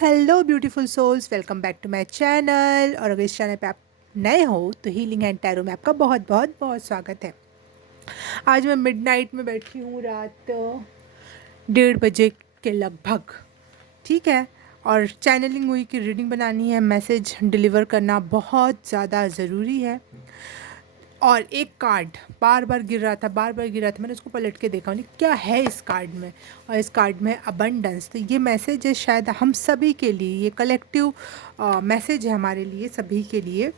Hello beautiful souls, welcome back to my channel. और अगर इस चैनल पे आप नए हो तो हीलिंग एंड टैरो में आपका बहुत बहुत बहुत स्वागत है। आज मैं मिडनाइट में बैठी हूँ, रात 1:30 बजे के लगभग। ठीक है। और चैनलिंग हुई कि रीडिंग बनानी है, मैसेज डिलीवर करना बहुत ज़्यादा ज़रूरी है। और एक कार्ड बार बार गिर रहा था, बार बार गिर रहा था। मैंने उसको पलट के देखा, नहीं क्या है इस कार्ड में। और इस कार्ड में अबंडेंस। तो ये मैसेज है शायद हम सभी के लिए, ये कलेक्टिव मैसेज है हमारे लिए सभी के लिए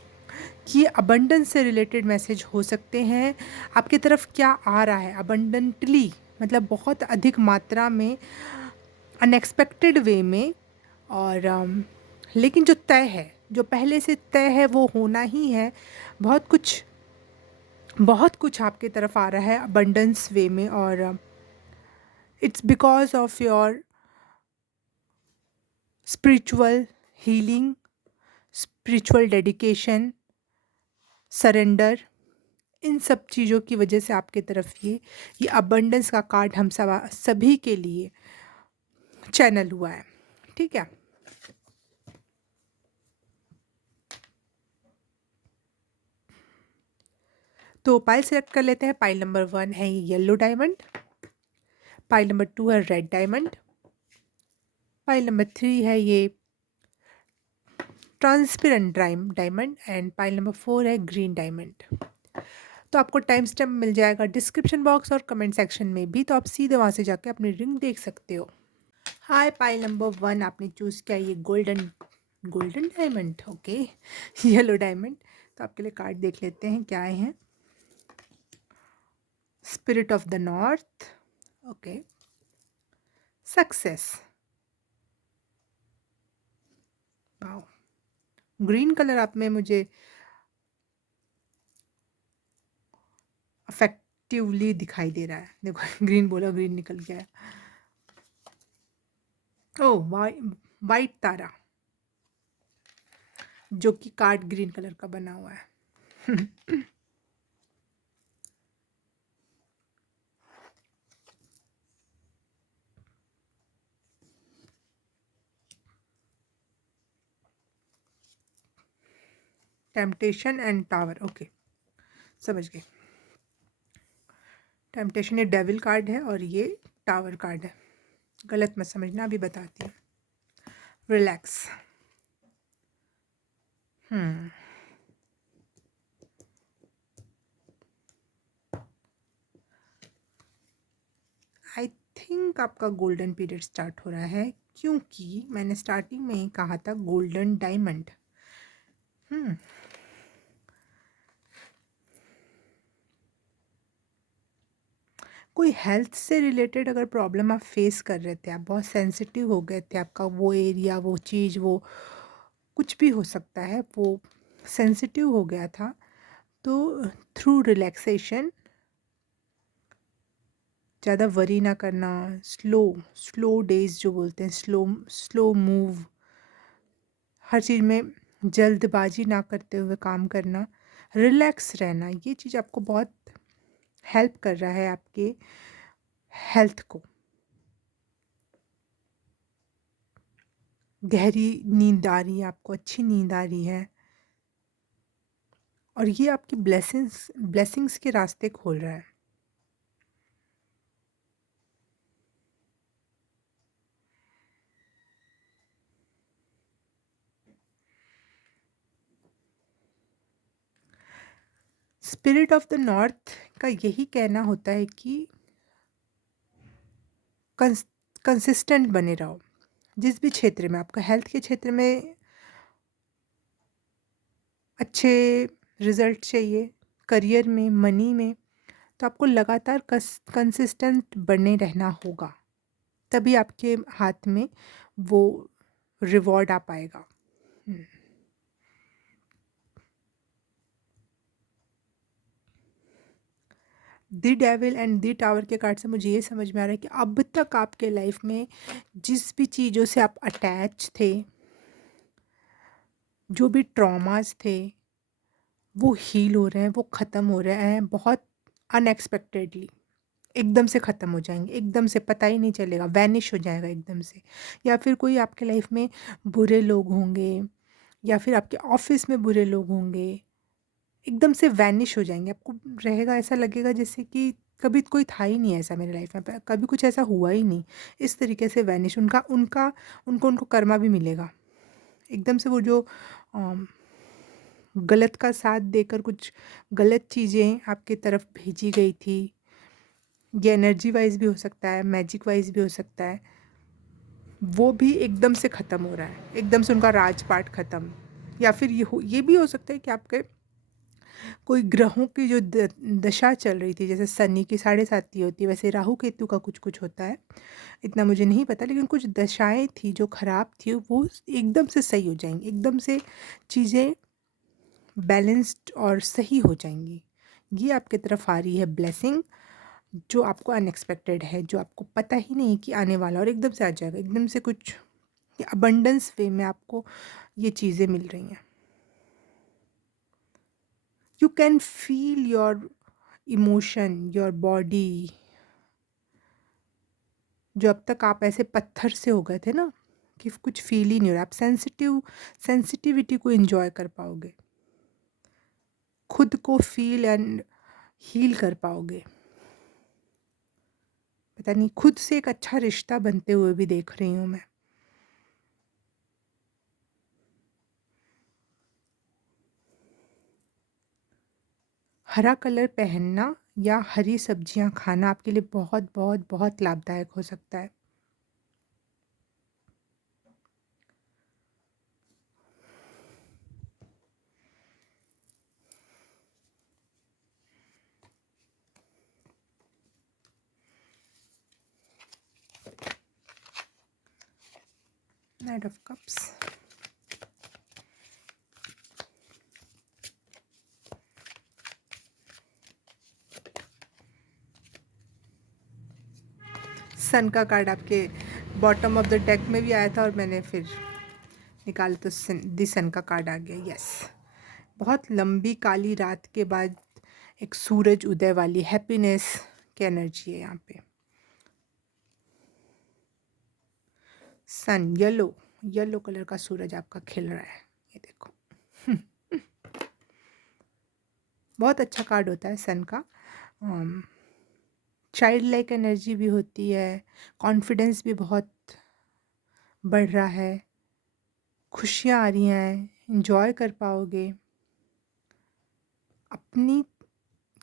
कि अबंडेंस से रिलेटेड मैसेज हो सकते हैं। आपकी तरफ क्या आ रहा है अबंडेंटली, मतलब बहुत अधिक मात्रा में, अनएक्सपेक्टेड वे में। और लेकिन जो तय है, जो पहले से तय है वो होना ही है। बहुत कुछ बहुत कुछ आपके तरफ आ रहा है अबंडेंस वे में। और it's because of your spiritual healing, spiritual dedication, surrender. इन सब चीज़ों की वजह से आपके तरफ ये अबंडेंस का कार्ड हम सब सभी के लिए चैनल हुआ है। ठीक है। तो पाइल सेलेक्ट कर लेते हैं। पाइल नंबर 1 है ये येलो डायमंड। पाइल नंबर 2 है रेड डायमंड। पाइल नंबर 3 है ये transparent diamond. And pile number 4 है ग्रीन डायमंड। तो आपको टाइम स्टैम्प मिल जाएगा डिस्क्रिप्शन बॉक्स और कमेंट सेक्शन में भी, तो आप सीधे वहाँ से जाके अपनी रिंग देख सकते हो। हाय, पाइल नंबर 1 आपने चूज़ किया ये golden golden diamond. Okay. Yellow diamond. तो आपके लिए कार्ड देख लेते हैं क्या आए हैं। Spirit of the north. Okay. Success. Wow. Green colour आप में मुझे अफेक्टिवली दिखाई दे रहा है। देखो ग्रीन बोला, ग्रीन निकल गया है। ओह, वाइट तारा, जो कि कार्ड ग्रीन कलर का बना हुआ है। Temptation and tower. ओके, समझ गए। टेम्पटेशन ये डेविल कार्ड है और ये टावर कार्ड है। गलत मत समझना, अभी बताती हूँ। रिलैक्स। आई थिंक आपका गोल्डन पीरियड स्टार्ट हो रहा है, क्योंकि मैंने स्टार्टिंग में ही कहा था गोल्डन डायमंड। कोई हेल्थ से रिलेटेड अगर प्रॉब्लम आप फेस कर रहे थे, आप बहुत सेंसिटिव हो गए थे, आपका वो एरिया, वो चीज़, वो कुछ भी हो सकता है, वो सेंसिटिव हो गया था। तो थ्रू रिलैक्सेशन, ज़्यादा वरी ना करना, स्लो स्लो डेज जो बोलते हैं, स्लो स्लो मूव, हर चीज़ में जल्दबाजी ना करते हुए काम करना, रिलैक्स रहना, ये चीज़ आपको बहुत हेल्प कर रहा है आपके हेल्थ को। गहरी नींद आ रही है आपको, अच्छी नींद आ रही है। और ये आपकी ब्लेसिंग्स ब्लेसिंग्स के रास्ते खोल रहा है। स्पिरिट ऑफ द नॉर्थ का यही कहना होता है कि कंसिस्टेंट बने रहो। जिस भी क्षेत्र में आपका, हेल्थ के क्षेत्र में अच्छे रिजल्ट चाहिए, करियर में, मनी में, तो आपको लगातार कंसिस्टेंट बने रहना होगा। तभी आपके हाथ में वो रिवॉर्ड आ पाएगा। दी डेविल एंड दी टावर के कार्ड से मुझे ये समझ में आ रहा है कि अब तक आपके लाइफ में जिस भी चीज़ों से आप अटैच थे, जो भी ट्रॉमास थे, वो हील हो रहे हैं, वो ख़त्म हो रहे हैं बहुत अनएक्सपेक्टेडली। एकदम से ख़त्म हो जाएँगे, एकदम से पता ही नहीं चलेगा, वैनिश हो जाएगा एकदम से। या फिर कोई आपके लाइफ़ में बुरे लोग होंगे या फिर आपके ऑफ़िस में बुरे लोग होंगे, एकदम से वैनिश हो जाएँगे। आपको रहेगा, ऐसा लगेगा जैसे कि कभी कोई था ही नहीं ऐसा मेरे लाइफ़ में, कभी कुछ ऐसा हुआ ही नहीं। इस तरीके से वैनिश उनका उनका उनको उनको कर्मा भी मिलेगा। एकदम से वो जो अ, गलत का साथ देकर कुछ गलत चीज़ें आपकी तरफ भेजी गई थी, ये एनर्जी वाइज़ भी हो सकता है, मैजिक वाइज़ भी हो सकता है, वो भी एकदम से ख़त्म हो रहा है, एकदम से उनका राजपाट ख़त्म। या फिर ये भी हो सकता है कि आपके कोई ग्रहों की जो दशा चल रही थी, जैसे शनि की 7.5 होती है, वैसे राहु केतु का कुछ कुछ होता है, इतना मुझे नहीं पता, लेकिन कुछ दशाएं थी जो ख़राब थी वो एकदम से सही हो जाएंगी, एकदम से चीज़ें बैलेंस्ड और सही हो जाएंगी। ये आपकी तरफ आ रही है ब्लेसिंग, जो आपको अनएक्सपेक्टेड है, जो आपको पता ही नहीं कि आने वाला, और एकदम से आ जाएगा, एकदम से कुछ अबंडेंस वे में आपको ये चीज़ें मिल रही हैं। You can feel your emotion, your body, जो अब तक आप ऐसे पत्थर से हो गए थे ना कि कुछ फील ही नहीं हो रहा, आप सेंसिटिविटी को एंजॉय कर पाओगे, खुद को फील एंड हील कर पाओगे। पता नहीं, खुद से एक अच्छा रिश्ता बनते हुए भी देख रही हूँ मैं। हरा कलर पहनना या हरी सब्जियां खाना आपके लिए बहुत बहुत बहुत लाभदायक हो सकता है। नाइट ऑफ कप्स, सन का कार्ड आपके बॉटम ऑफ द डेक में भी आया था और मैंने फिर निकाला तो द सन का कार्ड आ गया। यस, बहुत लंबी काली रात के बाद एक सूरज उदय वाली हैप्पीनेस की एनर्जी है यहाँ पे। सन, येलो येलो कलर का सूरज आपका खिल रहा है, ये देखो। बहुत अच्छा कार्ड होता है सन का। चाइल्ड लाइक एनर्जी भी होती है, कॉन्फिडेंस भी बहुत बढ़ रहा है, खुशियाँ आ रही हैं, इंजॉय कर पाओगे अपनी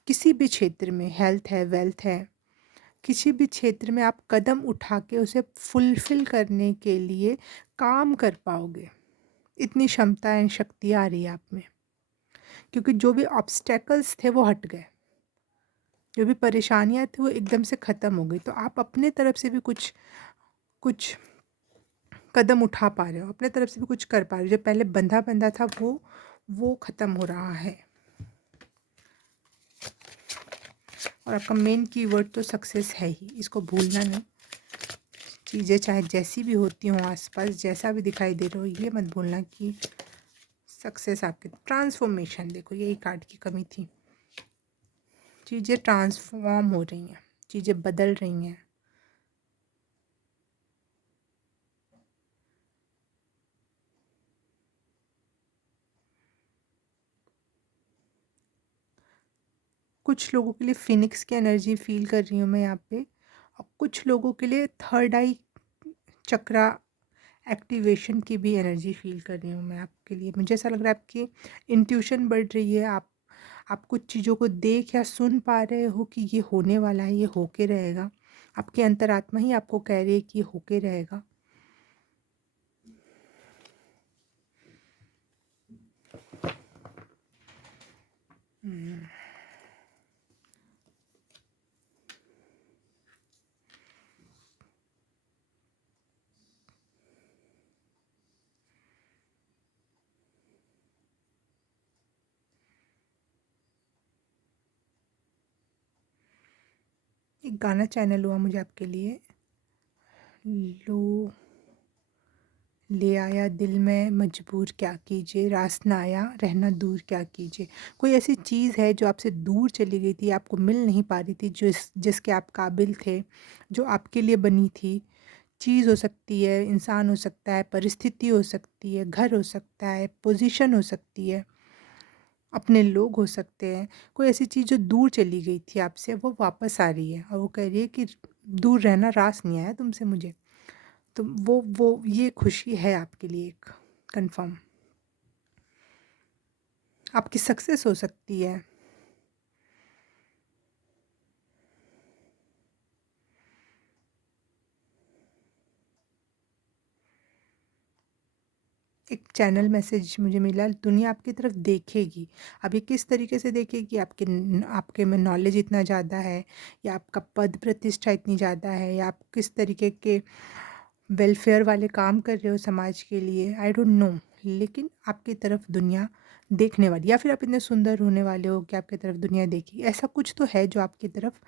किसी भी क्षेत्र में, हेल्थ है, वेल्थ है, किसी भी क्षेत्र में आप कदम उठा के उसे फुलफ़िल करने के लिए काम कर पाओगे। इतनी क्षमता एंड शक्ति आ रही है आप में, क्योंकि जो भी ऑब्स्टेकल्स थे वो हट गए, जो भी परेशानियाँ थी वो एकदम से ख़त्म हो गई। तो आप अपने तरफ से भी कुछ कुछ कदम उठा पा रहे हो, अपने तरफ से भी कुछ कर पा रहे हो। जो पहले बंधा बंधा था वो ख़त्म हो रहा है। और आपका मेन कीवर्ड तो सक्सेस है ही, इसको भूलना नहीं। चीज़ें चाहे जैसी भी होती हों आसपास, जैसा भी दिखाई दे रहा हो, ये मत भूलना कि सक्सेस आपके। ट्रांसफॉर्मेशन, देखो यही कार्ड की कमी थी, चीज़ें ट्रांसफॉर्म हो रही हैं, चीज़ें बदल रही हैं। कुछ लोगों के लिए फिनिक्स की एनर्जी फील कर रही हूँ मैं यहाँ पे, और कुछ लोगों के लिए थर्ड आई चक्रा एक्टिवेशन की भी एनर्जी फील कर रही हूँ मैं आपके लिए। मुझे ऐसा लग रहा है आपकी इंट्यूशन बढ़ रही है, आप कुछ चीज़ों को देख या सुन पा रहे हो कि ये होने वाला है, ये होके रहेगा। आपकी अंतरात्मा ही आपको कह रही है कि ये होके रहेगा। एक गाना चैनल हुआ मुझे आपके लिए, लो ले आया दिल में मजबूर क्या कीजिए, रास ना आया रहना दूर क्या कीजिए। कोई ऐसी चीज़ है जो आपसे दूर चली गई थी, आपको मिल नहीं पा रही थी, जिसके आप काबिल थे, जो आपके लिए बनी थी। चीज़ हो सकती है, इंसान हो सकता है, परिस्थिति हो सकती है, घर हो सकता है, पोजीशन हो सकती है, अपने लोग हो सकते हैं। कोई ऐसी चीज़ जो दूर चली गई थी आपसे, वो वापस आ रही है और वो कह रही है कि दूर रहना रास नहीं आया तुमसे मुझे। तो वो ये खुशी है आपके लिए एक कंफर्म। आपकी सक्सेस हो सकती है। एक चैनल मैसेज मुझे मिला, दुनिया आपकी तरफ देखेगी। अब ये किस तरीके से देखेगी, आपके में नॉलेज इतना ज़्यादा है, या आपका पद प्रतिष्ठा इतनी ज़्यादा है, या आप किस तरीके के वेलफेयर वाले काम कर रहे हो समाज के लिए, आई डोंट नो। लेकिन आपकी तरफ दुनिया देखने वाली, या फिर आप इतने सुंदर होने वाले हो कि आपकी तरफ दुनिया देखेगी। ऐसा कुछ तो है जो आपकी तरफ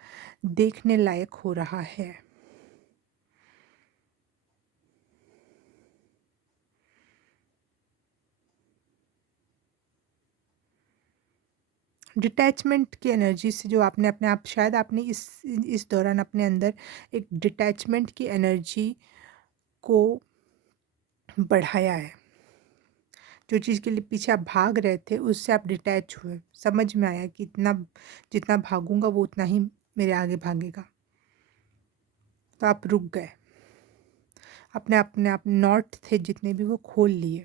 देखने लायक हो रहा है। डिटैचमेंट की एनर्जी से जो आपने अपने आप, शायद आपने इस दौरान अपने अंदर एक डिटैचमेंट की एनर्जी को बढ़ाया है। जो चीज़ के लिए पीछे आप भाग रहे थे, उससे आप डिटैच हुए। समझ में आया कि इतना जितना भागूंगा वो उतना ही मेरे आगे भागेगा। तो आप रुक गए, अपने आप नॉट थे जितने भी वो खोल लिए।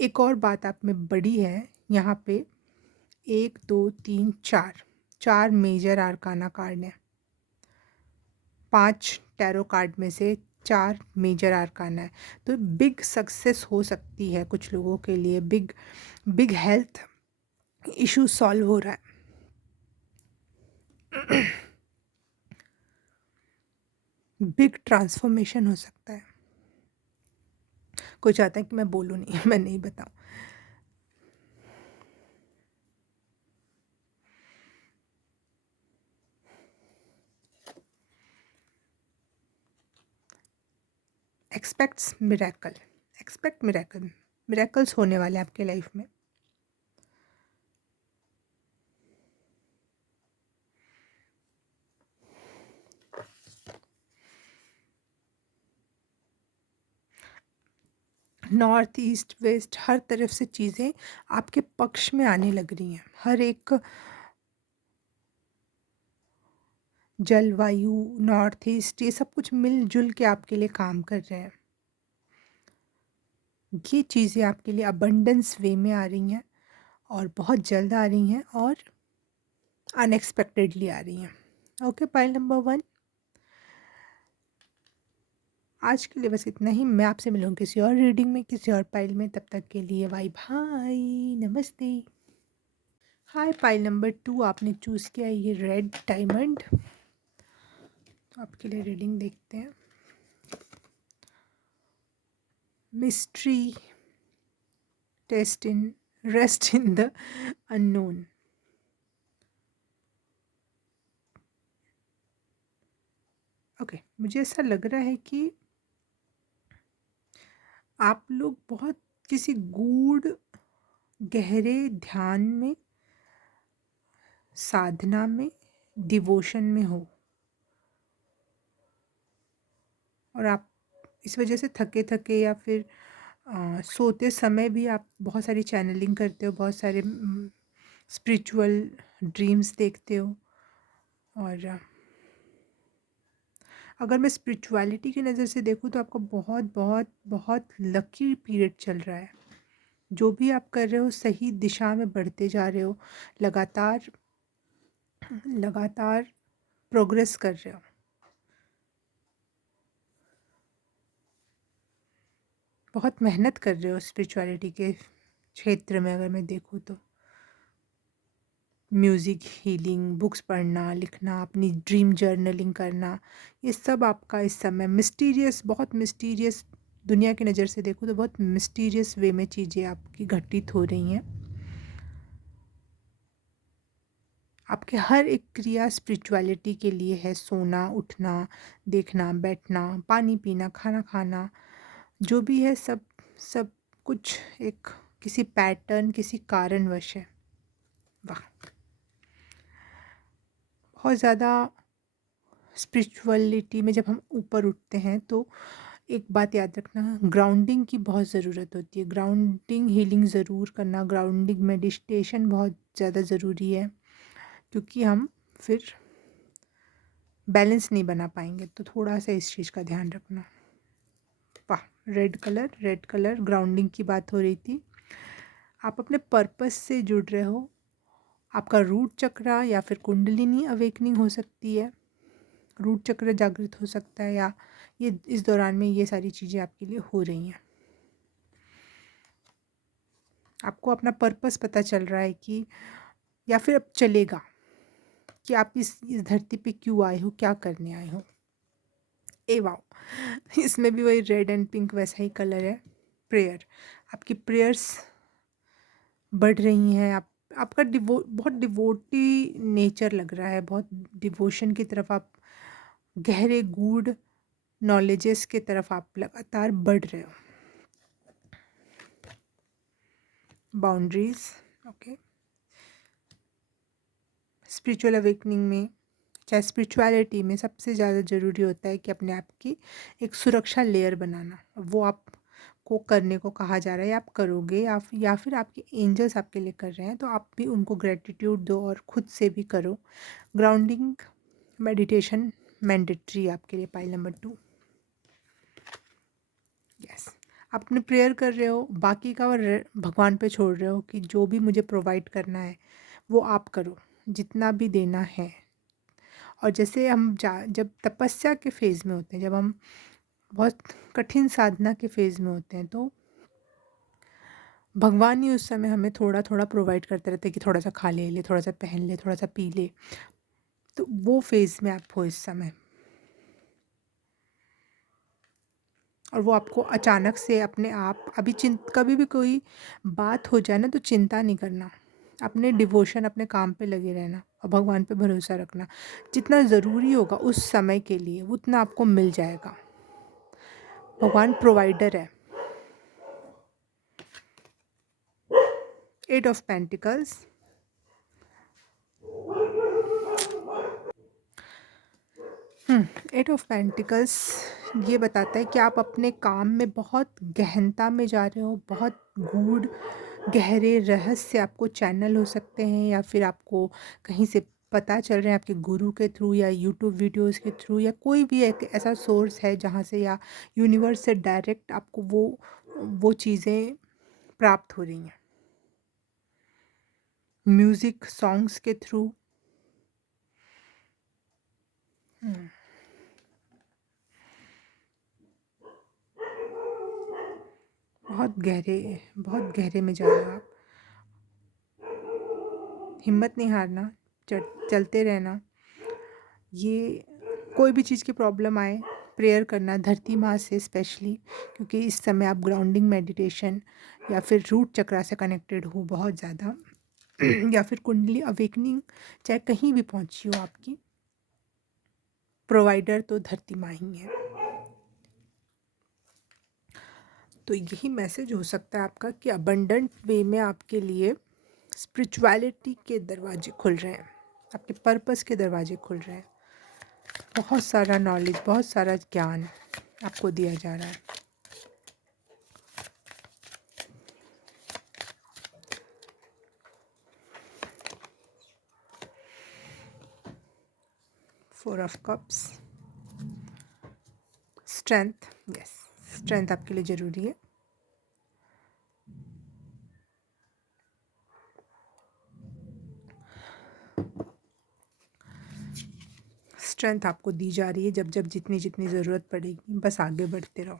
एक और बात आप में बड़ी है यहाँ पे, 1 2 3 4, 4 मेजर आर्काना कार्ड हैं। 5 टैरो कार्ड में से 4 मेजर आर्काना है। तो बिग सक्सेस हो सकती है कुछ लोगों के लिए। Big big health issue solve हो रहा है। बिग ट्रांसफॉर्मेशन हो सकता है। कोई चाहता है कि मैं बोलूँ नहीं, मैं नहीं बताऊँ। Aspects miracle, expect miracle, miracles होने वाले हैं आपके लाइफ में। नॉर्थ ईस्ट वेस्ट हर तरफ से चीज़ें आपके पक्ष में आने लग रही हैं। हर एक जलवायु, नॉर्थ ईस्ट, ये सब कुछ मिलजुल के आपके लिए काम कर रहे हैं। ये चीज़ें आपके लिए अबंडेंस वे में आ रही हैं और बहुत जल्द आ रही हैं और अनएक्सपेक्टेडली आ रही हैं। ओके, पाइल नंबर 1, आज के लिए बस इतना ही। मैं आपसे मिलूँगी किसी और रीडिंग में, किसी और पाइल में। तब तक के लिए बाय बाय, नमस्ते। हाय, पाइल नंबर 2 आपने चूज़ किया ये रेड डायमंड। तो आपके लिए रीडिंग देखते हैं। Mystery, test in rest in the unknown. Okay, मुझे ऐसा लग रहा है कि आप लोग बहुत किसी गूढ़ गहरे ध्यान में, साधना में, डिवोशन में हो, और आप इस वजह से थके थके या फिर सोते समय भी आप बहुत सारी चैनलिंग करते हो, बहुत सारे स्पिरिचुअल ड्रीम्स देखते हो। और अगर मैं स्पिरिचुअलिटी की नज़र से देखूँ तो आपका बहुत बहुत बहुत लकी पीरियड चल रहा है। जो भी आप कर रहे हो सही दिशा में बढ़ते जा रहे हो, लगातार लगातार प्रोग्रेस कर रहे हो। बहुत मेहनत कर रहे हो स्पिरिचुअलिटी के क्षेत्र में। अगर मैं देखूँ तो म्यूज़िक, हीलिंग, बुक्स पढ़ना, लिखना, अपनी ड्रीम जर्नलिंग करना, ये सब आपका इस समय मिस्टीरियस, बहुत मिस्टीरियस, दुनिया की नज़र से देखूँ तो बहुत मिस्टीरियस वे में चीज़ें आपकी घटित हो रही हैं। आपके हर एक क्रिया स्पिरिचुअलिटी के लिए है। सोना, उठना, देखना, बैठना, पानी पीना, खाना खाना, जो भी है सब सब कुछ एक किसी पैटर्न, किसी कारणवश है। वाह! बहुत ज़्यादा स्पिरिचुअलिटी में जब हम ऊपर उठते हैं तो एक बात याद रखना, ग्राउंडिंग की बहुत ज़रूरत होती है। ग्राउंडिंग हीलिंग ज़रूर करना, ग्राउंडिंग मेडिटेशन बहुत ज़्यादा ज़रूरी है, क्योंकि हम फिर बैलेंस नहीं बना पाएंगे। तो थोड़ा सा इस चीज़ का ध्यान रखना। वाह! रेड कलर ग्राउंडिंग की बात हो रही थी। आप अपने पर्पस से जुड़ रहे हो। आपका रूट चक्र या फिर कुंडलिनी अवेकनिंग हो सकती है, रूट चक्र जागृत हो सकता है, या ये इस दौरान में ये सारी चीज़ें आपके लिए हो रही हैं। आपको अपना पर्पस पता चल रहा है कि, या फिर अब चलेगा कि आप इस धरती पे क्यों आए हो, क्या करने आए हो। ए वाओ! इसमें भी वही रेड एंड पिंक वैसा ही कलर है। प्रेयर, आपकी प्रेयर्स बढ़ रही हैं। आपका बहुत डिवोटी नेचर लग रहा है। बहुत डिवोशन की तरफ आप, गहरे गूढ़ नॉलेजेस की तरफ आप लगातार बढ़ रहे हो। Boundaries, okay. स्पिरिचुअल अवेकनिंग में, चाहे स्पिरिचुअलिटी में, सबसे ज़्यादा ज़रूरी होता है कि अपने आप की एक सुरक्षा लेयर बनाना। वो आपको करने को कहा जा रहा है, आप करोगे, या फिर आपके एंजल्स आपके लिए कर रहे हैं, तो आप भी उनको ग्रेटिट्यूड दो और ख़ुद से भी करो। ग्राउंडिंग मेडिटेशन मैंडेटरी आपके लिए, पाइल नंबर 2। यस, आप अपने प्रेयर कर रहे हो, बाकी का और भगवान पे छोड़ रहे हो कि जो भी मुझे प्रोवाइड करना है वो आप करो, जितना भी देना है। और जैसे हम जब तपस्या के फेज़ में होते हैं, जब हम बहुत कठिन साधना के फेज़ में होते हैं, तो भगवान ही उस समय हमें थोड़ा थोड़ा प्रोवाइड करते रहते हैं कि थोड़ा सा खा ले, थोड़ा सा पहन ले, थोड़ा सा पी ले। तो वो फेज़ में आप हो इस समय, और वो आपको अचानक से अपने आप, अभी कभी भी कोई बात हो जाए ना, तो चिंता नहीं करना, अपने डिवोशन, अपने काम पे लगे रहना और भगवान पे भरोसा रखना। जितना ज़रूरी होगा उस समय के लिए उतना आपको मिल जाएगा। भगवान प्रोवाइडर है। 8 of pentacles, eight of pentacles ये बताता है कि आप अपने काम में बहुत गहनता में जा रहे हो। बहुत गूढ़ गहरे रहस्य आपको चैनल हो सकते हैं, या फिर आपको कहीं से पता चल रहे हैं आपके गुरु के थ्रू, या यूट्यूब वीडियोस के थ्रू, या कोई भी एक ऐसा सोर्स है जहाँ से, या यूनिवर्स से डायरेक्ट आपको वो चीज़ें प्राप्त हो रही हैं। म्यूज़िक सॉन्ग्स के थ्रू। बहुत गहरे में जा रहे हो आप। हिम्मत नहीं हारना, चलते रहना। ये कोई भी चीज़ की प्रॉब्लम आए, प्रेयर करना धरती माँ से स्पेशली, क्योंकि इस समय आप ग्राउंडिंग मेडिटेशन या फिर रूट चक्रा से कनेक्टेड हो बहुत ज़्यादा या फिर कुंडली अवेकनिंग, चाहे कहीं भी पहुँची हो, आपकी प्रोवाइडर तो धरती माँ ही है। तो यही मैसेज हो सकता है आपका कि अबंडेंट वे में आपके लिए स्पिरिचुअलिटी के दरवाजे खुल रहे हैं, आपके पर्पस के दरवाजे खुल रहे हैं। बहुत सारा नॉलेज, बहुत सारा ज्ञान आपको दिया जा रहा है। Four of cups, strength. Yes, strength आपके लिए ज़रूरी है। स्ट्रेंथ आपको दी जा रही है, जब जब जितनी जितनी ज़रूरत पड़ेगी, बस आगे बढ़ते रहो।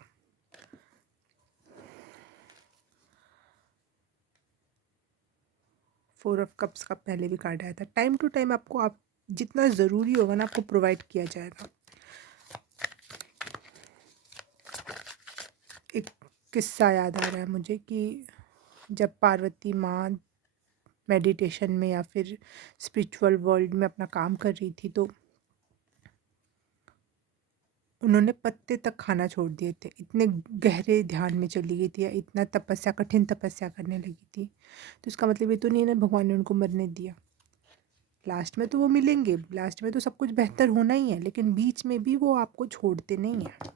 फोर ऑफ कप्स का पहले भी कार्ड आया था। टाइम टू टाइम आपको, आप जितना ज़रूरी होगा ना, आपको प्रोवाइड किया जाएगा। एक किस्सा याद आ रहा है मुझे कि जब पार्वती माँ मेडिटेशन में या फिर स्पिरिचुअल वर्ल्ड में अपना काम कर रही थी, तो उन्होंने पत्ते तक खाना छोड़ दिए थे, इतने गहरे ध्यान में चली गई थी या इतना तपस्या, कठिन तपस्या करने लगी थी। तो इसका मतलब ये तो नहीं है ना भगवान ने उनको मरने दिया। लास्ट में तो वो मिलेंगे, लास्ट में तो सब कुछ बेहतर होना ही है, लेकिन बीच में भी वो आपको छोड़ते नहीं है।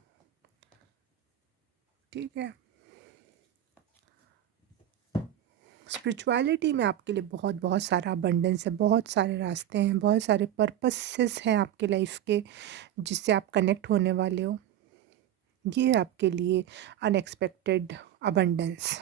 ठीक है। स्पिरिचुअलिटी में आपके लिए बहुत बहुत सारा अबंडेंस है, बहुत सारे रास्ते हैं, बहुत सारे पर्पसेस हैं आपके लाइफ के जिससे आप कनेक्ट होने वाले हो। ये है आपके लिए अनएक्सपेक्टेड अबंडेंस।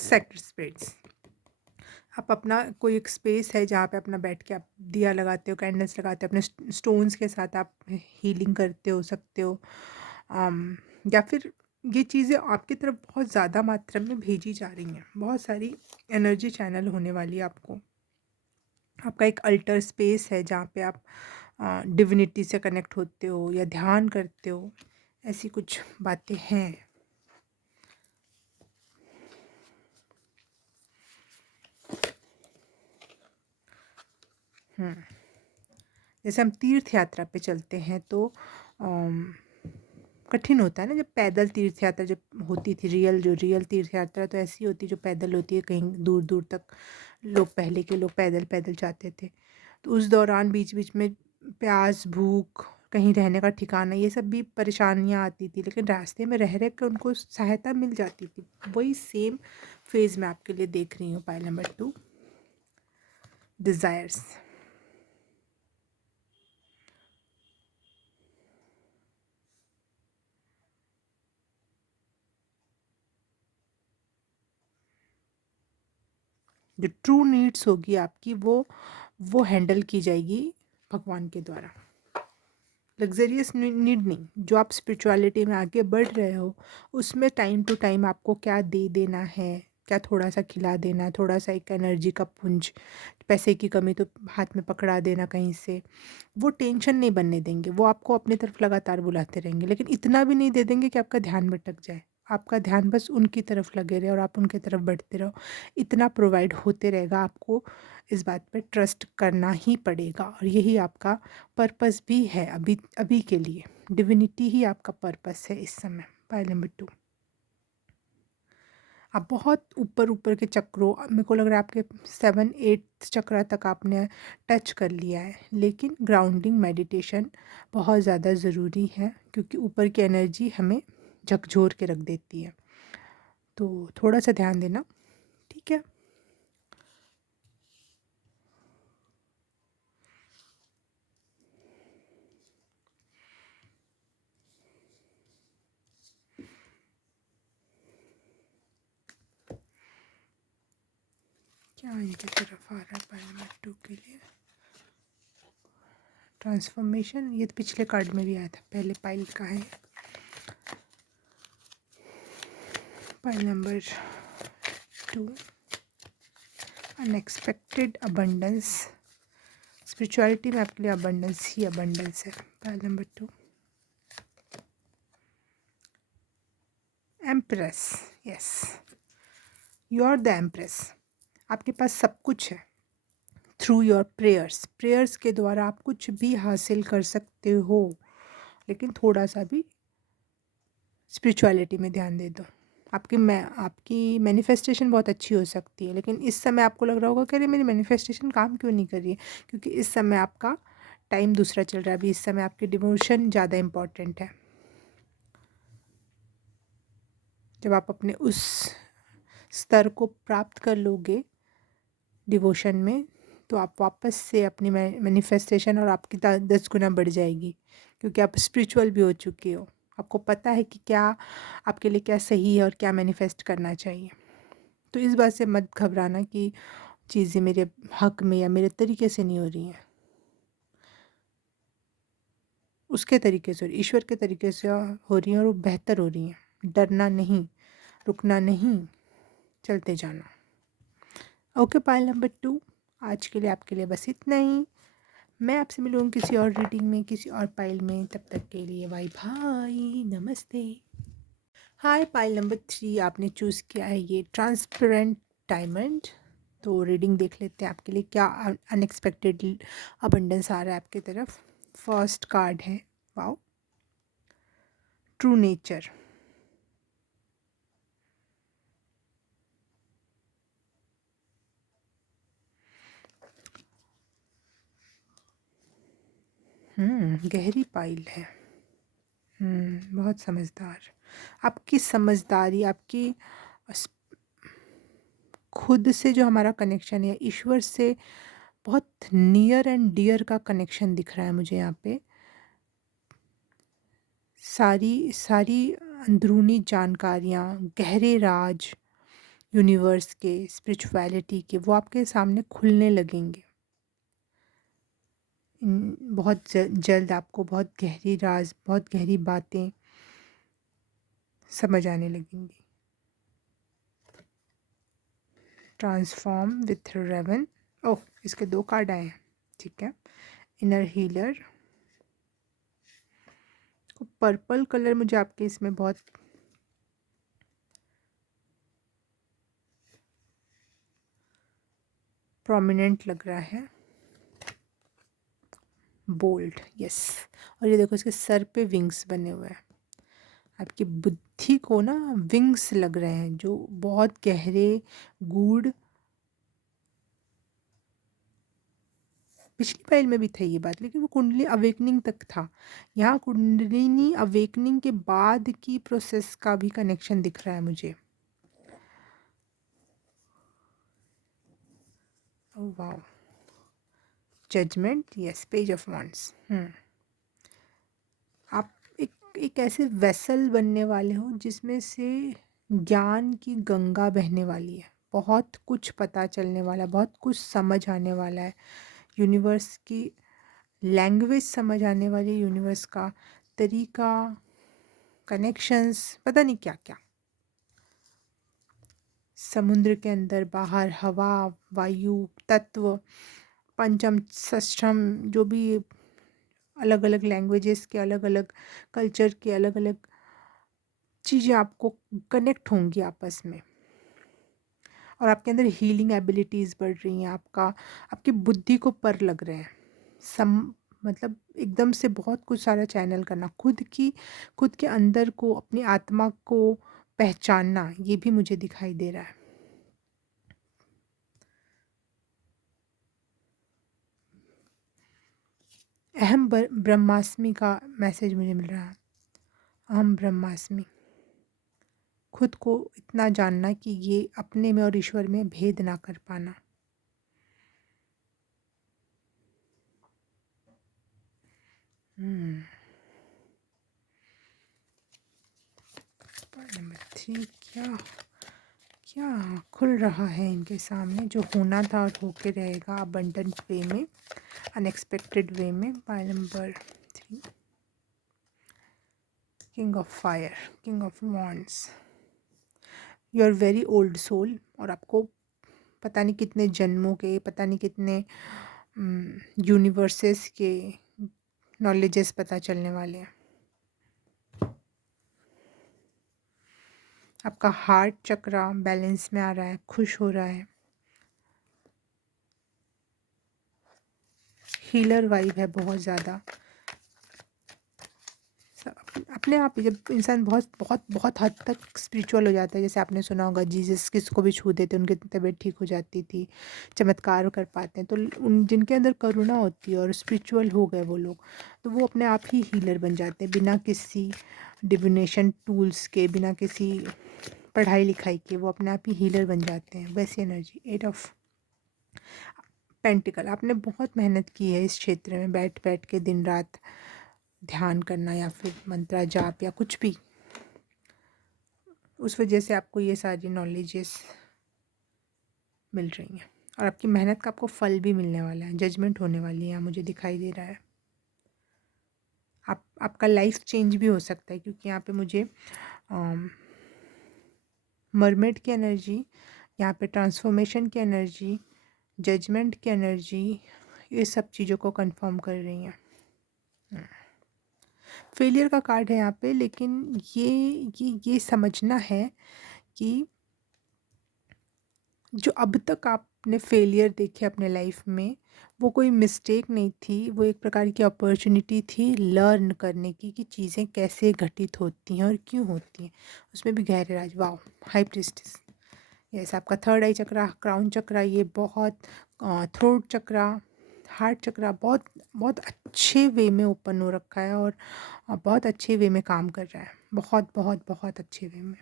सेक्रेड स्पेस, आप अपना कोई एक स्पेस है जहाँ पे अपना बैठ के आप दिया लगाते हो, कैंडल्स लगाते हो, अपने स्टोन्स के साथ आप हीलिंग करते हो सकते हो। या फिर ये चीज़ें आपकी तरफ बहुत ज़्यादा मात्रा में भेजी जा रही हैं, बहुत सारी एनर्जी चैनल होने वाली है आपको। आपका एक अल्टर स्पेस है जहाँ पे आप डिविनिटी से कनेक्ट होते हो या ध्यान करते हो, ऐसी कुछ बातें हैं। जैसे हम तीर्थ यात्रा पे चलते हैं तो कठिन होता है ना, जब पैदल तीर्थ यात्रा जब होती थी, जो रियल तीर्थ यात्रा तो ऐसी होती है जो पैदल होती है, कहीं दूर दूर तक लोग, पहले के लोग पैदल पैदल जाते थे। तो उस दौरान बीच बीच में प्यास, भूख, कहीं रहने का ठिकाना, ये सब भी परेशानियाँ आती थी, लेकिन रास्ते में रह के उनको सहायता मिल जाती थी। वही सेम फेज़ मैं आपके लिए देख रही हूँ। Pile number 2, desires. जो ट्रू नीड्स होगी आपकी, वो हैंडल की जाएगी भगवान के द्वारा। लग्जरियस नीड नहीं, जो आप स्पिरिचुअलिटी में आगे बढ़ रहे हो उसमें टाइम टू टाइम आपको क्या दे देना है, क्या थोड़ा सा खिला देना, थोड़ा सा एक एनर्जी का पुंज, पैसे की कमी तो हाथ में पकड़ा देना कहीं से, वो टेंशन नहीं बनने देंगे। वो आपको अपनी तरफ लगातार बुलाते रहेंगे, लेकिन इतना भी नहीं दे देंगे कि आपका ध्यान भटक जाए। आपका ध्यान बस उनकी तरफ लगे रहे और आप उनकी तरफ बढ़ते रहो। इतना प्रोवाइड होते रहेगा, आपको इस बात पे ट्रस्ट करना ही पड़ेगा। और यही आपका पर्पस भी है अभी अभी के लिए। डिविनिटी ही आपका पर्पस है इस समय। पाइल नंबर 2, आप बहुत ऊपर ऊपर के चक्रों, मेरे को लग रहा है आपके 7-8 चक्र तक आपने टच कर लिया है, लेकिन ग्राउंडिंग मेडिटेशन बहुत ज़्यादा ज़रूरी है, क्योंकि ऊपर की एनर्जी हमें झकझोर के रख देती है। तो थोड़ा सा ध्यान देना, ठीक है। क्या इनकी तरफ आ रहा है पाइल नंबर 2 के लिए? ट्रांसफॉर्मेशन, ये तो पिछले कार्ड में भी आया था। पहले पाइल का है pile number 2, unexpected abundance. Spirituality में आपके लिए अबंडेंस ही अबंडेंस है। Pile number 2, empress. Yes, you are the empress. आपके पास सब कुछ है। थ्रू योर प्रेयर्स के द्वारा आप कुछ भी हासिल कर सकते हो, लेकिन थोड़ा सा भी स्पिरिचुअलिटी में ध्यान दे दो। आपकी मैनिफेस्टेशन बहुत अच्छी हो सकती है, लेकिन इस समय आपको लग रहा होगा कि अरे मेरी मैनिफेस्टेशन काम क्यों नहीं कर रही है, क्योंकि इस समय आपका टाइम दूसरा चल रहा है। अभी इस समय आपकी डिवोशन ज़्यादा इम्पॉर्टेंट है। जब आप अपने उस स्तर को प्राप्त कर लोगे डिवोशन में, तो आप वापस से अपनी मैनिफेस्टेशन और आपकी 10 गुना बढ़ जाएगी, क्योंकि आप स्पिरिचुअल भी हो चुके हो। आपको पता है कि क्या आपके लिए क्या सही है और क्या मैनिफेस्ट करना चाहिए। तो इस बात से मत घबराना कि चीज़ें मेरे हक में या मेरे तरीके से नहीं हो रही हैं। उसके तरीके से, ईश्वर के तरीके से हो रही हैं, और वो बेहतर हो रही हैं। डरना नहीं, रुकना नहीं, चलते जाना। ओके, पाइल नंबर 2, आज के लिए आपके लिए बस इतना ही। मैं आपसे मिलूँगी किसी और रीडिंग में, किसी और पाइल में। तब तक के लिए बाय बाय, नमस्ते। हाय, पाइल नंबर 3 आपने चूज़ किया है ये ट्रांसपेरेंट डायमंड। तो रीडिंग देख लेते हैं आपके लिए क्या अनएक्सपेक्टेड अबंडेंस आ रहा है आपकी तरफ। फर्स्ट कार्ड है, वाओ, ट्रू नेचर। गहरी पाइल है। बहुत समझदार। आपकी समझदारी, आपकी स खुद से जो हमारा कनेक्शन है, ईश्वर से बहुत नियर एंड डियर का कनेक्शन दिख रहा है मुझे यहाँ पे। सारी सारी अंदरूनी जानकारियाँ, गहरे राज यूनिवर्स के, स्पिरिचुअलिटी के, वो आपके सामने खुलने लगेंगे। बहुत जल्द आपको बहुत गहरी राज, बहुत गहरी बातें समझ आने लगेंगी। Transform with Raven. ओह, इसके 2 कार्ड आए हैं, ठीक है। Inner healer. पर्पल कलर मुझे आपके इसमें बहुत प्रोमिनेंट लग रहा है। Bold, yes. और ये देखो, इसके सर पे विंग्स बने हुए हैं। आपकी बुद्धि को ना विंग्स लग रहे हैं जो बहुत गहरे, गूढ़। पिछली फाइल में भी था ये बात, लेकिन वो कुंडली अवेकनिंग तक था। यहाँ कुंडलिनी अवेकनिंग के बाद की प्रोसेस का भी कनेक्शन दिख रहा है मुझे। Oh wow, judgment, yes, page of wands. आप एक ऐसे वेसल बनने वाले हो जिसमें से ज्ञान की गंगा बहने वाली है। बहुत कुछ पता चलने वाला है, बहुत कुछ समझ आने वाला है। यूनिवर्स की लैंग्वेज समझ आने वाली, यूनिवर्स का तरीका, कनेक्शंस, पता नहीं क्या क्या। समुद्र के अंदर बाहर, हवा, वायु तत्व, पंचम षष्ठम, जो भी अलग अलग लैंग्वेजेस के, अलग अलग कल्चर के, अलग अलग चीज़ें आपको कनेक्ट होंगी आपस में। और आपके अंदर हीलिंग एबिलिटीज़ बढ़ रही हैं। आपकी बुद्धि को पर लग रहे हैं। सम मतलब एकदम से बहुत कुछ सारा चैनल करना, खुद के अंदर को, अपनी आत्मा को पहचानना, ये भी मुझे दिखाई दे रहा है। अहम ब्रह्मास्मि का मैसेज मुझे मिल रहा है। अहम ब्रह्मास्मि, खुद को इतना जानना कि ये अपने में और ईश्वर में भेद ना कर पाना। नंबर 3, क्या क्या खुल रहा है इनके सामने, जो होना था और होके रहेगा अबंडेंट वे में, अनएक्सपेक्टेड वे में। Pile number 3, king of fire, king of wands. You are very old soul, और आपको पता नहीं कितने जन्मों के, पता नहीं कितने यूनिवर्सेस के नॉलेजेस पता चलने वाले हैं। आपका हार्ट चक्रा बैलेंस में आ रहा है, खुश हो रहा है। हीलर वाइब है बहुत ज़्यादा। अपने आप जब इंसान बहुत बहुत बहुत हद तक स्पिरिचुअल हो जाता है, जैसे आपने सुना होगा जीसस किसको भी छू देते उनकी तबीयत ठीक हो जाती थी, चमत्कार कर पाते हैं। तो उन जिनके अंदर करुणा होती है और स्पिरिचुअल हो गए वो लोग, तो वो अपने आप ही हीलर बन जाते हैं, बिना किसी डिविनेशन टूल्स के, बिना किसी पढ़ाई लिखाई के, वो अपने आप ही हीलर बन जाते हैं। वैसी एनर्जी। 8 ऑफ पेंटिकल, आपने बहुत मेहनत की है इस क्षेत्र में, बैठ बैठ के दिन रात ध्यान करना या फिर मंत्रा जाप या कुछ भी, उस वजह से आपको ये सारी नॉलेजेस मिल रही हैं। और आपकी मेहनत का आपको फल भी मिलने वाला है। जजमेंट होने वाली है यहाँ मुझे दिखाई दे रहा है। आपका लाइफ चेंज भी हो सकता है, क्योंकि यहाँ पे मुझे मरमेड की एनर्जी, यहाँ पे ट्रांसफॉर्मेशन की एनर्जी, जजमेंट की एनर्जी, ये सब चीज़ों को कंफर्म कर रही हैं। फेलियर का कार्ड है यहाँ पे, लेकिन ये समझना है कि जो अब तक आपने फेलियर देखे अपने लाइफ में, वो कोई मिस्टेक नहीं थी, वो एक प्रकार की अपॉर्चुनिटी थी लर्न करने की कि चीज़ें कैसे घटित होती हैं और क्यों होती हैं। उसमें भी गहरे राज, वाओ, हाई प्रीस्टेस। यस, आपका थर्ड आई चक्रा, क्राउन चक्रा, ये बहुत थ्रोट चक्रा, हार्ट चक्रा बहुत बहुत अच्छे वे में ओपन हो रखा है और बहुत अच्छे वे में काम कर रहा है, बहुत बहुत बहुत अच्छे वे में।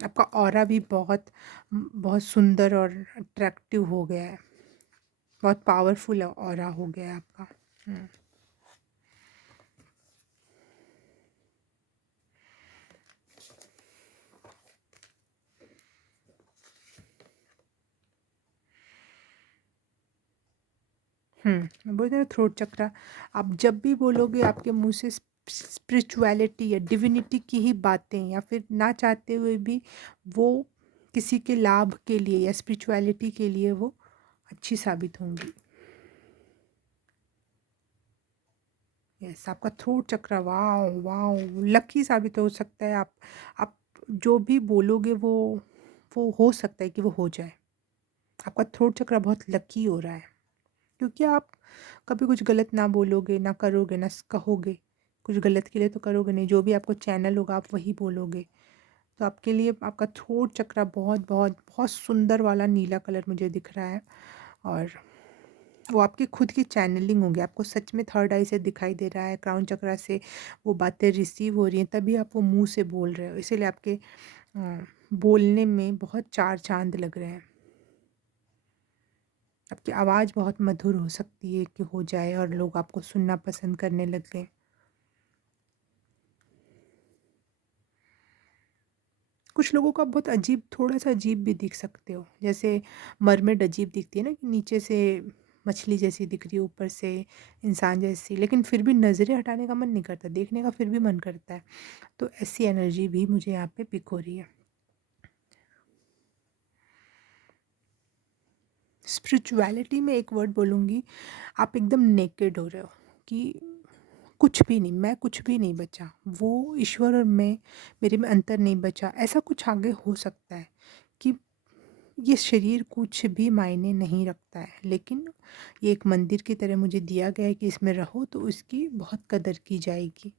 आपका ऑरा भी बहुत बहुत सुंदर और अट्रैक्टिव हो गया है, बहुत पावरफुल ऑरा हो गया है आपका। हम्म मैं बोलते हैं थ्रोट चक्रा, आप जब भी बोलोगे आपके मुंह से स्पिरिचुअलिटी या डिविनिटी की ही बातें, या फिर ना चाहते हुए भी वो किसी के लाभ के लिए या स्पिरिचुअलिटी के लिए वो अच्छी साबित होंगी। यस, आपका थ्रोट चक्र, वाओ वाओ, लकी साबित हो सकता है। आप जो भी बोलोगे वो हो सकता है कि वो हो जाए। आपका थ्रोट चक्र बहुत लकी हो रहा है, क्योंकि आप कभी कुछ गलत ना बोलोगे, ना करोगे, ना कहोगे। कुछ गलत के लिए तो करोगे नहीं, जो भी आपको चैनल होगा आप वही बोलोगे। तो आपके लिए आपका थ्रोट चक्र बहुत बहुत बहुत सुंदर वाला नीला कलर मुझे दिख रहा है, और वो आपकी खुद की चैनलिंग होगी। आपको सच में थर्ड आई से दिखाई दे रहा है, क्राउन चक्रा से वो बातें रिसीव हो रही हैं, तभी आप वो मुंह से बोल रहे हो। इसीलिए आपके बोलने में बहुत चार चांद लग रहे हैं। आपकी आवाज़ बहुत मधुर हो सकती है कि हो जाए और लोग आपको सुनना पसंद करने लग गए। कुछ लोगों को आप बहुत अजीब, थोड़ा-सा अजीब भी दिख सकते हो। जैसे मरमेड अजीब दिखती है ना, कि नीचे से मछली जैसी दिख रही है, ऊपर से इंसान जैसी, लेकिन फिर भी नज़रें हटाने का मन नहीं करता, देखने का फिर भी मन करता है। तो ऐसी एनर्जी भी मुझे यहाँ पे पिक हो रही है। स्पिरिचुअलिटी में एक वर्ड बोलूँगी, आप एकदम नेकेड हो रहे हो कि कुछ भी नहीं, मैं कुछ भी नहीं बचा, वो ईश्वर और मैं, मेरे में अंतर नहीं बचा। ऐसा कुछ आगे हो सकता है कि ये शरीर कुछ भी मायने नहीं रखता है, लेकिन ये एक मंदिर की तरह मुझे दिया गया है कि इसमें रहो तो उसकी बहुत कदर की जाएगी।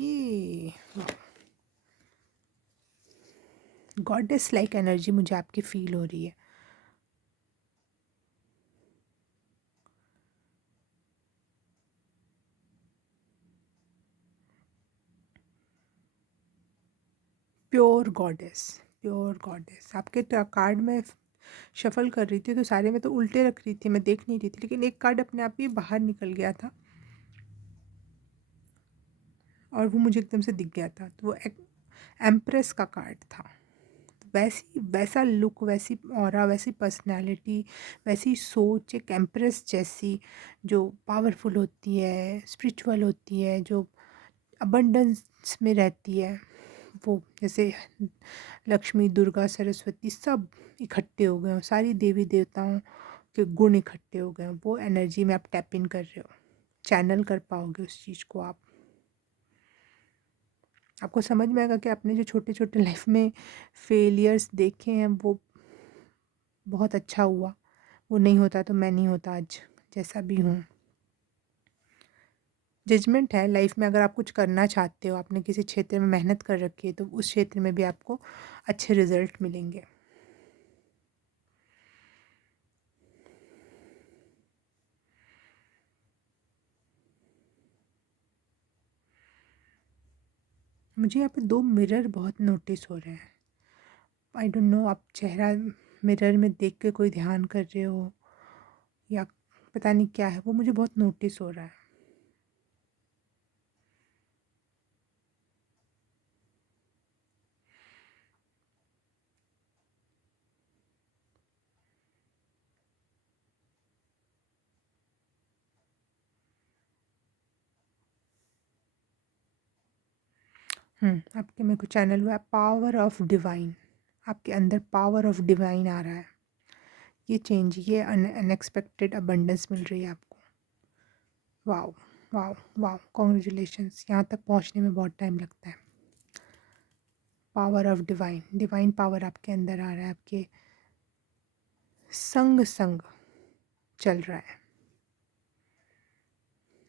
ये गॉडेस लाइक एनर्जी मुझे आपकी फील हो रही है। Pure goddess, pure goddess. आपके कार्ड में शफल कर रही थी तो सारे में तो उल्टे रख रही थी, मैं देख नहीं रही थी, लेकिन एक कार्ड अपने आप ही बाहर निकल गया था और वो मुझे एकदम से दिख गया था, तो वो एक एम्प्रेस का कार्ड था। तो वैसी वैसा लुक, वैसी ऑरा, वैसी पर्सनैलिटी, वैसी सोच, एक एम्प्रेस जैसी, जो पावरफुल होती है, स्पिरिचुअल होती है, जो अबंडेंस में रहती है। वो जैसे लक्ष्मी, दुर्गा, सरस्वती सब इकट्ठे हो गए हों, सारी देवी देवताओं के गुण इकट्ठे हो गए हों, वो एनर्जी में आप टैप इन कर रहे हो, चैनल कर पाओगे उस चीज़ को आप। आपको समझ में आएगा कि आपने जो छोटे छोटे लाइफ में फेलियर्स देखे हैं वो बहुत अच्छा हुआ, वो नहीं होता तो मैं नहीं होता आज जैसा भी हूँ। जजमेंट है लाइफ में, अगर आप कुछ करना चाहते हो, आपने किसी क्षेत्र में मेहनत कर रखी है, तो उस क्षेत्र में भी आपको अच्छे रिजल्ट मिलेंगे। मुझे यहाँ पे दो मिरर बहुत नोटिस हो रहे हैं। आई डोंट नो, आप चेहरा मिरर में देख के कोई ध्यान कर रहे हो या पता नहीं क्या है, वो मुझे बहुत नोटिस हो रहा है। आपके मेरे को चैनल हुआ है पावर ऑफ डिवाइन। आपके अंदर पावर ऑफ डिवाइन आ रहा है। ये चेंज, ये अनएक्सपेक्टेड अबंडेंस मिल रही है आपको। Wow wow wow, congratulations. यहाँ तक पहुँचने में बहुत टाइम लगता है। Power of divine, divine power आपके अंदर आ रहा है, आपके संग संग चल रहा है।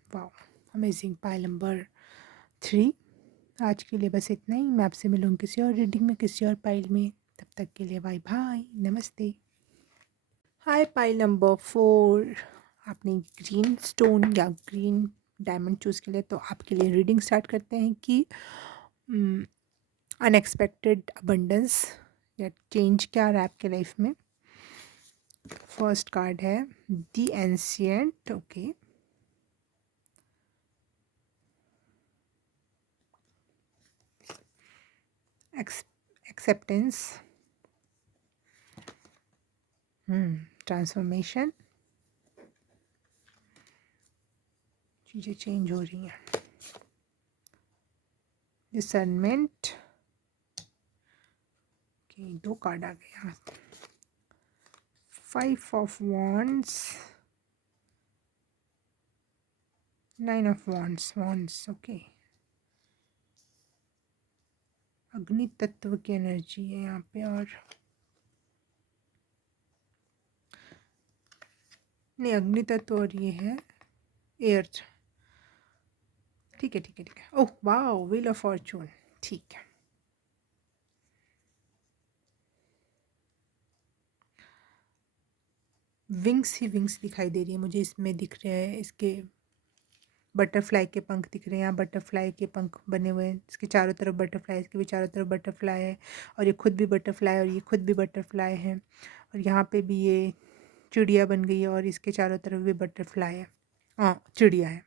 Wow, amazing. Pile number 3। आज के लिए बस इतना ही। मैं आपसे मिलूँगी किसी और रीडिंग में, किसी और पाइल में। तब तक के लिए बाय बाय, नमस्ते। हाय पाइल नंबर 4। आपने ग्रीन स्टोन या ग्रीन डायमंड चूज़ के लिए, तो आपके लिए रीडिंग स्टार्ट करते हैं कि अनएक्सपेक्टेड अबंडेंस या चेंज क्या आ रहा है आपके लाइफ में। फर्स्ट कार्ड है the ancient. Okay, acceptance, transformation, चीज़ें चेंज हो रही हैं, डिसर्नमेंट। ओके, 2 कार्ड आ गए यहाँ। 5 of wands, 9 of wands, wands. Okay, अग्नि तत्व की एनर्जी है यहाँ पे। और नहीं, अग्नि तत्व और ये है एयर। ठीक है ठीक है ठीक है। ओह वाह, व्हील ऑफ फॉर्चून। ठीक है, विंग्स ही विंग्स दिखाई दे रही है मुझे। इसमें दिख रहे हैं इसके बटरफ्लाई के पंख दिख रहे हैं। यहाँ बटरफ्लाई के पंख बने हुए हैं, इसके चारों तरफ बटरफ्लाई, इसके भी चारों तरफ बटरफ्लाई है। और ये खुद भी बटरफ्लाई और ये खुद भी बटरफ्लाई है। और यहाँ पे भी ये चिड़िया बन गई है और इसके चारों तरफ भी बटरफ्लाई है। हाँ, चिड़िया है।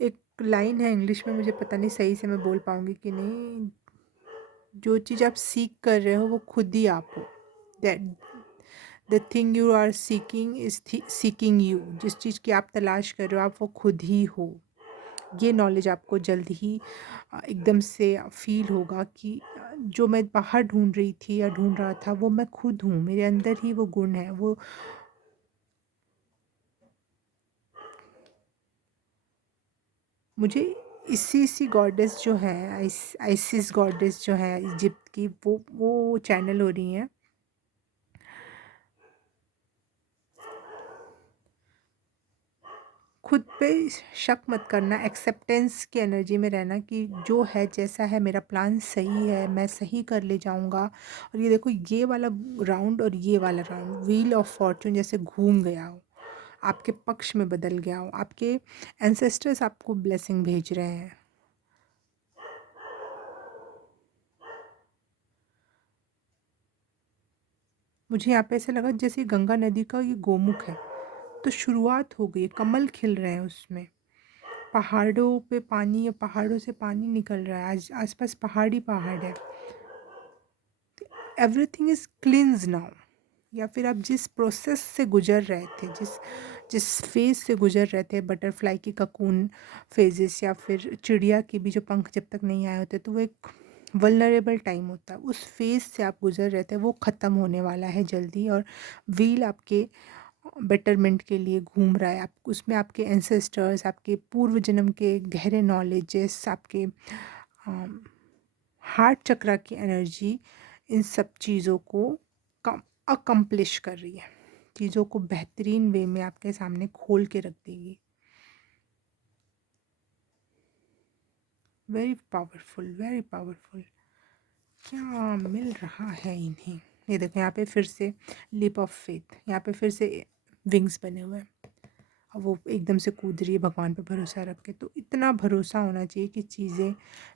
एक लाइन है इंग्लिश में, मुझे पता नहीं सही से मैं बोल पाऊँगी कि नहीं। जो चीज़ आप सीख कर रहे हो वो खुद ही आप हो। That the thing you are seeking is seeking you. जिस चीज़ की आप तलाश कर रहे हो आप वो खुद ही हो। ये नॉलेज आपको जल्द ही एकदम से फील होगा कि जो मैं बाहर ढूंढ रही थी या ढूंढ रहा था वो मैं खुद हूँ। मेरे अंदर ही वो गुण है। वो मुझे इसी गॉडेस जो है, आइसिस गॉडेस जो है इजिप्ट की, वो चैनल हो रही हैं। खुद पे शक मत करना, एक्सेप्टेंस की एनर्जी में रहना कि जो है जैसा है, मेरा प्लान सही है, मैं सही कर ले जाऊंगा। और ये देखो, ये वाला राउंड और ये वाला राउंड व्हील ऑफ फॉर्चून जैसे घूम गया हो, आपके पक्ष में बदल गया हो। आपके एंसेस्टर्स आपको ब्लेसिंग भेज रहे हैं। मुझे यहाँ पे ऐसा लगा जैसे गंगा नदी का ये गोमुख है, तो शुरुआत हो गई है, कमल खिल रहे हैं उसमें। पहाड़ों पे पानी या पहाड़ों से पानी निकल रहा है। आज आसपास पहाड़ी पहाड़ है। Everything is क्लींस now. या फिर आप जिस प्रोसेस से गुजर रहे थे, जिस जिस फेज़ से गुजर रहे थे, बटरफ्लाई की ककून फेजेस या फिर चिड़िया के भी जो पंख जब तक नहीं आए होते, तो वो एक वल्नरेबल टाइम होता है। उस फेज़ से आप गुजर रहे थे, वो ख़त्म होने वाला है जल्दी। और व्हील आपके बेटरमेंट के लिए घूम रहा है। आप उसमें आपके एंसेस्टर्स, आपके पूर्व जन्म के गहरे नॉलेजेस, आपके हार्ट चक्रा की एनर्जी इन सब चीज़ों को कम अकम्प्लिश कर रही है। चीज़ों को बेहतरीन वे में आपके सामने खोल के रख देगी। Very powerful, very powerful. क्या मिल रहा है इन्हें? ये देखो, यहाँ पे फिर से लिप ऑफ फेथ, यहाँ पे फिर से विंग्स बने हुए हैं। अब वो एकदम से कूद रही है भगवान पे भरोसा रख के। तो इतना भरोसा होना चाहिए कि चीज़ें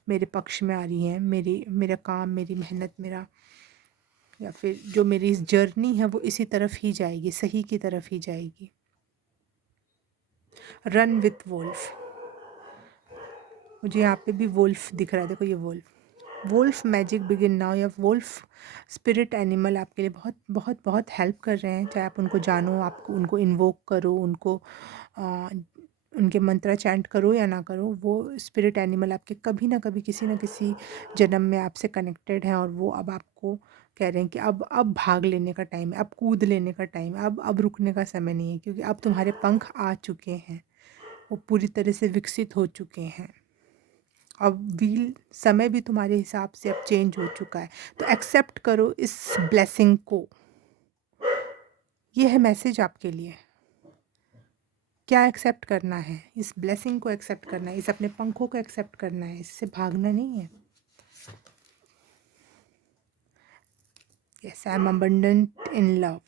मेरे पक्ष में आ रही हैं। मेरा काम, मेरी मेहनत, मेरा या फिर जो मेरी इस जर्नी है वो इसी तरफ ही जाएगी, सही की तरफ ही जाएगी। Run with wolf. मुझे यहाँ पे भी वोल्फ दिख रहा है। देखो ये wolf, wolf magic begin now या वुल्फ स्पिरिट एनिमल आपके लिए बहुत बहुत बहुत हेल्प कर रहे हैं। चाहे आप उनको जानो, आप उनको इन्वोक करो, उनको आ, उनके मंत्र चैंट करो या ना करो, वो स्पिरिट एनिमल आपके कभी ना कभी किसी ना किसी जन्म में आपसे कनेक्टेड हैं और वो अब आपको कह रहे हैं कि अब भाग लेने का टाइम है, अब कूद लेने का टाइम है, अब रुकने का समय नहीं है, क्योंकि अब तुम्हारे पंख आ चुके हैं, वो पूरी तरह से विकसित हो चुके हैं। अब व्हील समय भी तुम्हारे हिसाब से अब चेंज हो चुका है। तो एक्सेप्ट करो इस ब्लेसिंग को। ये है मैसेज आपके लिए। क्या एक्सेप्ट करना है? इस ब्लेसिंग को एक्सेप्ट करना है, इस अपने पंखों को एक्सेप्ट करना है, इससे भागना नहीं है। Yes, I am abundant in love.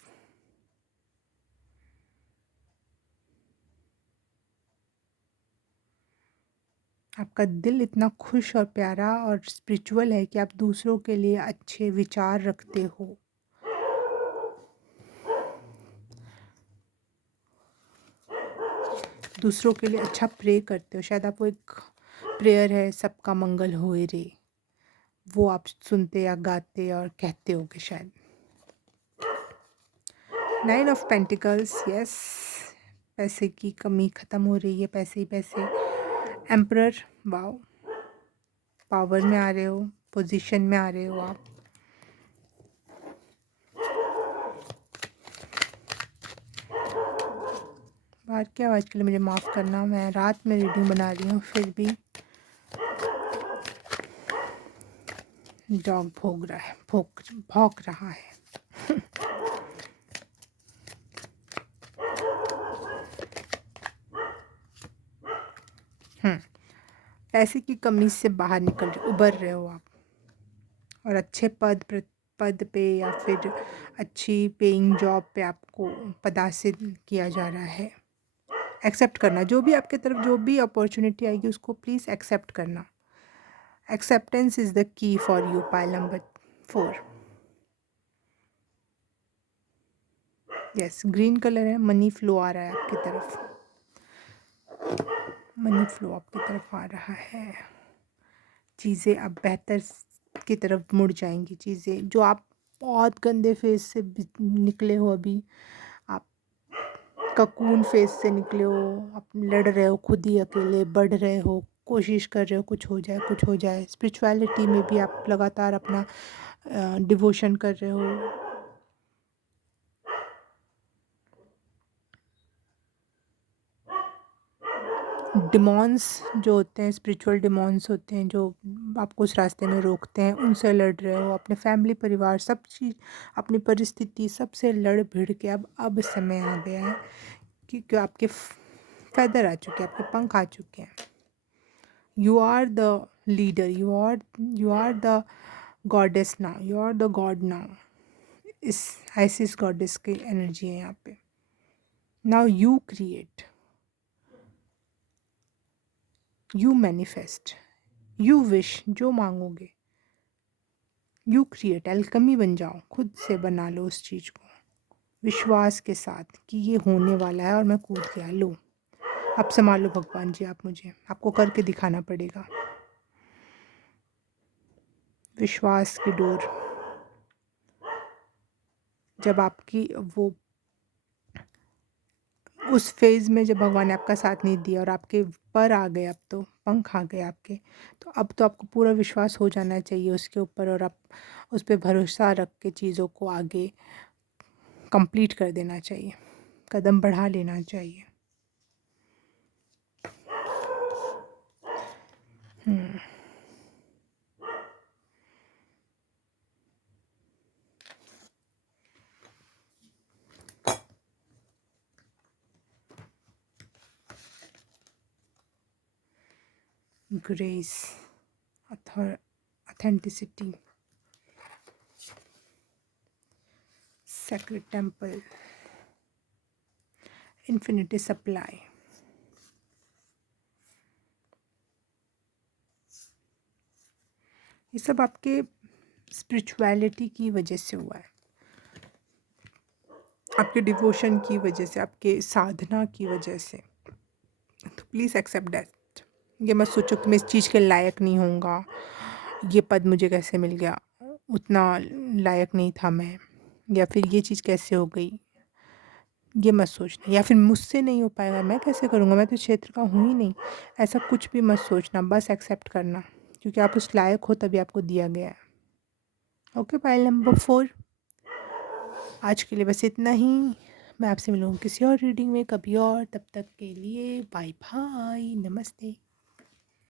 आपका दिल इतना खुश और प्यारा और स्पिरिचुअल है कि आप दूसरों के लिए अच्छे विचार रखते हो। दूसरों के लिए अच्छा प्रे करते हो। शायद आप वो एक प्रेयर है, सबका मंगल होए रे, वो आप सुनते या गाते और कहते होगे शायद। 9 ऑफ पेंटिकल्स, यस, पैसे की कमी ख़त्म हो रही है, पैसे ही पैसे। एम्परर, वाओ, पावर में आ रहे हो, पोजीशन में आ रहे हो आप। बाहर की आवाज़ के लिए मुझे माफ़ करना, मैं रात में रीडिंग बना रही हूँ, फिर भी डॉग भौंक रहा है, भौंक रहा है। पैसे की कमी से बाहर उबर रहे हो आप, और अच्छे पद पे या फिर अच्छी पेइंग जॉब पे आपको पदासित किया जा रहा है। एक्सेप्ट करना, जो भी आपके तरफ जो भी अपॉर्चुनिटी आएगी उसको प्लीज़ एक्सेप्ट करना। Acceptance is the key for you, pile number 4। Yes, green colour है, मनी फ्लो आ रहा है आपकी तरफ, मनी फ्लो आपकी तरफ आ रहा है। चीज़ें अब बेहतर की तरफ मुड़ जाएंगी। चीज़ें जो आप बहुत गंदे फेस से निकले हो, अभी आप ककून फेस से निकले हो, आप लड़ रहे हो खुद ही अकेले, बढ़ रहे हो, कोशिश कर रहे हो कुछ हो जाए, कुछ हो जाए। स्पिरिचुअलिटी में भी आप लगातार अपना डिवोशन कर रहे हो। डिमॉन्स जो होते हैं, स्पिरिचुअल डिमॉन्स होते हैं जो आपको उस रास्ते में रोकते हैं, उनसे लड़ रहे हो। अपने फैमिली, परिवार, सब चीज़, अपनी परिस्थिति, सबसे लड़ भिड़ के अब समय आ गया है क्योंकि आपके फेदर आ चुके हैं, आपके पंख आ चुके हैं। You are the leader, you are the goddess now, you are the god now. इस आइसिस गॉडेस की एनर्जी है यहाँ पे। Now you create, you manifest, you wish, जो मांगोगे यू क्रिएट। एल्कमी बन जाओ, खुद से बना लो उस चीज़ को विश्वास के साथ कि ये होने वाला है और मैं कूद गया। लो, अब संभालो भगवान जी, आप मुझे, आपको करके दिखाना पड़ेगा। विश्वास की डोर, जब आपकी वो उस फेज़ में जब भगवान ने आपका साथ नहीं दिया और आपके पर आ गए, अब तो पंख आ गए आपके, तो अब तो आपको पूरा विश्वास हो जाना चाहिए उसके ऊपर, और आप उस पर भरोसा रख के चीज़ों को आगे कंप्लीट कर देना चाहिए, कदम बढ़ा लेना चाहिए। Grace, authenticity, sacred temple, infinity supply। ये सब आपके स्पिरिचुअलिटी की वजह से हुआ है, आपके डिवोशन की वजह से, आपके साधना की वजह से। तो प्लीज़ एक्सेप्ट दैट। ये मत सोचो कि मैं इस चीज़ के लायक नहीं होऊंगा, ये पद मुझे कैसे मिल गया, उतना लायक नहीं था मैं, या फिर ये चीज़ कैसे हो गई, ये मत सोचना, या फिर मुझसे नहीं हो पाएगा, मैं कैसे करूँगा, मैं तो इस क्षेत्र का हूँ ही नहीं। ऐसा कुछ भी मत सोचना, बस एक्सेप्ट करना, क्योंकि आप उस लायक हो तभी आपको दिया गया है। Okay, pile number 4। आज के लिए बस इतना ही। मैं आपसे मिलूँगी किसी और रीडिंग में कभी और, तब तक के लिए बाय बाय, नमस्ते।